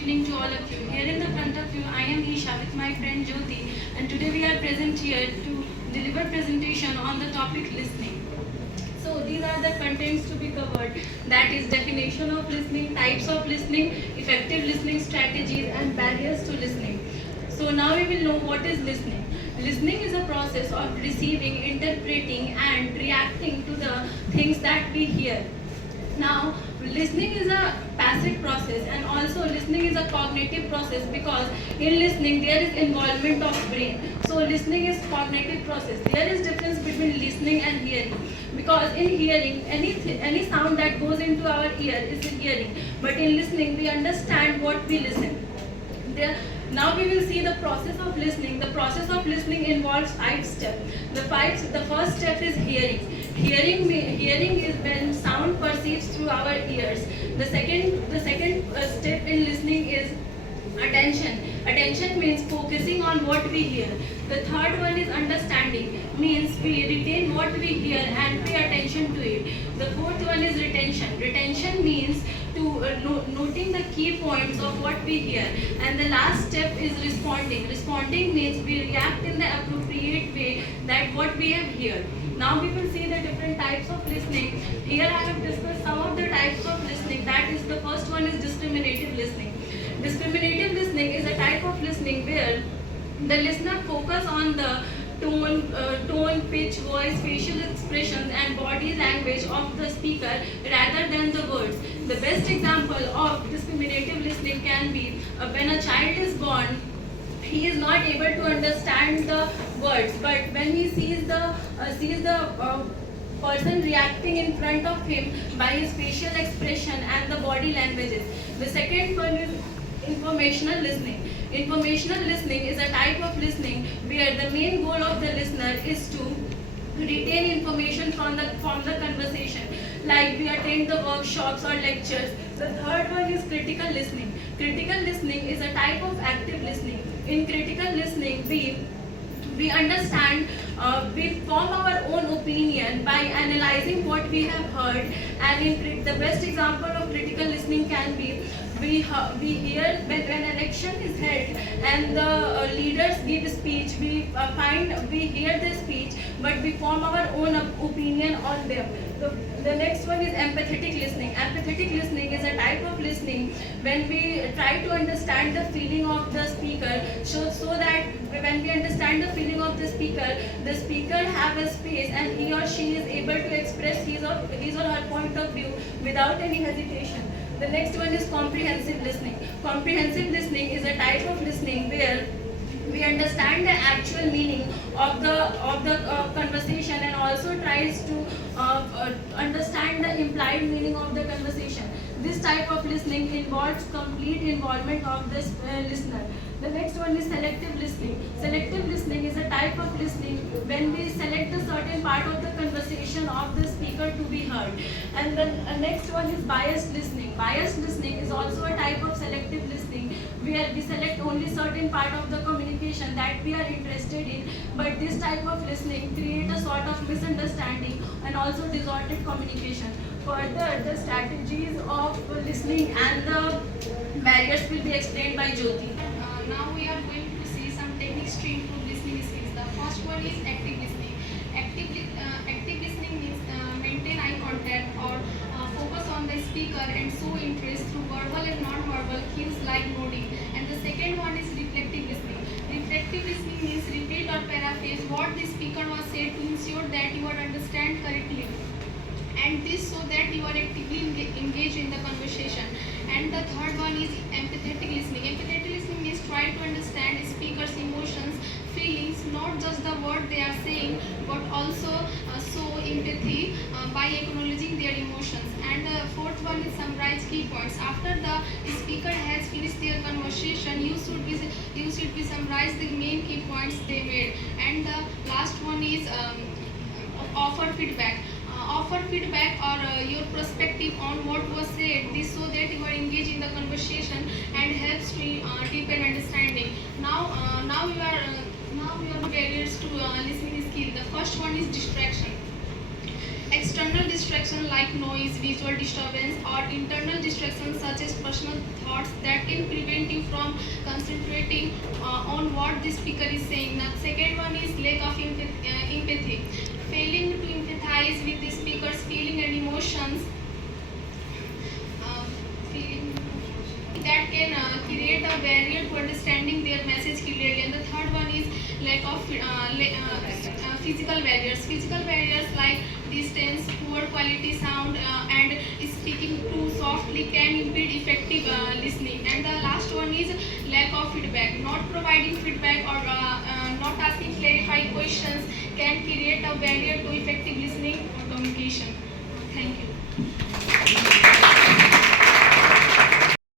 evening to all of you. Here in the front of you, I am Isha with my friend Jyoti, and today we are present here to deliver presentation on the topic listening. So these are the contents to be covered. That is definition of listening, types of listening, effective listening strategies, and barriers to listening. So now we will know what is listening. Listening is a process of receiving, interpreting, and reacting to the things that we hear. Now, listening is a passive process and also listening is a cognitive process because in listening there is involvement of brain. So listening is cognitive process. There is difference between listening and hearing because in hearing any sound that goes into our ear is in hearing, but in listening we understand what we listen. There, now we will see the process of listening. The process of listening involves 5 steps. The first step is hearing. Hearing is when sound perceives through our ears. The second step in listening is attention. Attention means focusing on what we hear. The third one is understanding, means we retain what we hear and pay attention to it. The fourth one is retention. Retention means noting the key points of what we hear. And the last step is responding. Responding means we react in the appropriate way that what we have heard. Now we will see the different types of listening. Here I have discussed some of the types of listening. That is, the first one is discriminative listening. Discriminative listening is a type of listening where the listener focus on the tone, pitch, voice, facial expressions, and body language of the speaker rather than the words. The best example of discriminative listening can be when a child is born. He is not able to understand the words, but when he sees the person reacting in front of him by his facial expression and the body languages. The second one is informational listening. Informational listening is a type of listening where the main goal of the listener is to retain information from the conversation, like we attend the workshops or lectures. The third one is critical listening. Critical listening is a type of active listening. In critical listening, we understand, we form our own opinion by analyzing what we have heard. And the best example of critical listening can be we hear when an election is held and the leaders give speech. We hear the speech, but we form our own opinion on them. The next one is empathetic listening. Empathetic listening is a type of listening when we try to understand the feeling of the speaker, so that when we understand the feeling of the speaker have a space and he or she is able to express his or her point of view without any hesitation. The next one is comprehensive listening. Comprehensive listening is a type of listening where we understand the actual meaning of the conversation and also tries to understand the implied meaning of the conversation. This type of listening involves complete involvement of the listener. The next one is selective listening. Selective listening is a type of listening when we select a certain part of the conversation of the speaker to be heard. And the next one is biased listening. Biased listening is also a type of selective listening where we select only certain part of the communication that we are interested in. But this type of listening creates a sort of misunderstanding and also distorted communication. Further, the strategies of listening and the barriers will be explained by Jyoti. Now we are going to see some techniques to improve listening skills. The first one is active listening. Active listening means maintain eye contact or focus on the speaker and show interest through verbal and non-verbal cues like nodding. And the second one is reflective listening. Reflective listening means repeat or paraphrase what the speaker was said to ensure that you understand correctly, and this so that you are actively engaged in the conversation. And the third one is empathetic listening. Empathetic listening means try to understand speakers' emotions, feelings, not just the word they are saying, but also show empathy by acknowledging their emotions. And the fourth one is summarize key points. After the speaker has finished their conversation, you should be summarize the main key points they made. And the last one is offer feedback. Offer feedback or your perspective on what was said, this so that you are engaged in the conversation and helps to deepen understanding. Now you are barriers to listening skill. The first one is distraction. External distraction like noise, visual disturbance, or internal distractions such as personal thoughts that can prevent from concentrating on what the speaker is saying. The second one is lack of empathy. Failing to empathize with the speaker's feeling and emotions. Feeling that can create a barrier to understanding their message clearly. And the third one is lack of physical barriers. Physical barriers like distance, poor quality sound, and speaking too softly can impede effective listening. And the last one is lack of feedback. Not providing feedback or not asking clarifying questions can create a barrier to effective listening or communication. Thank you.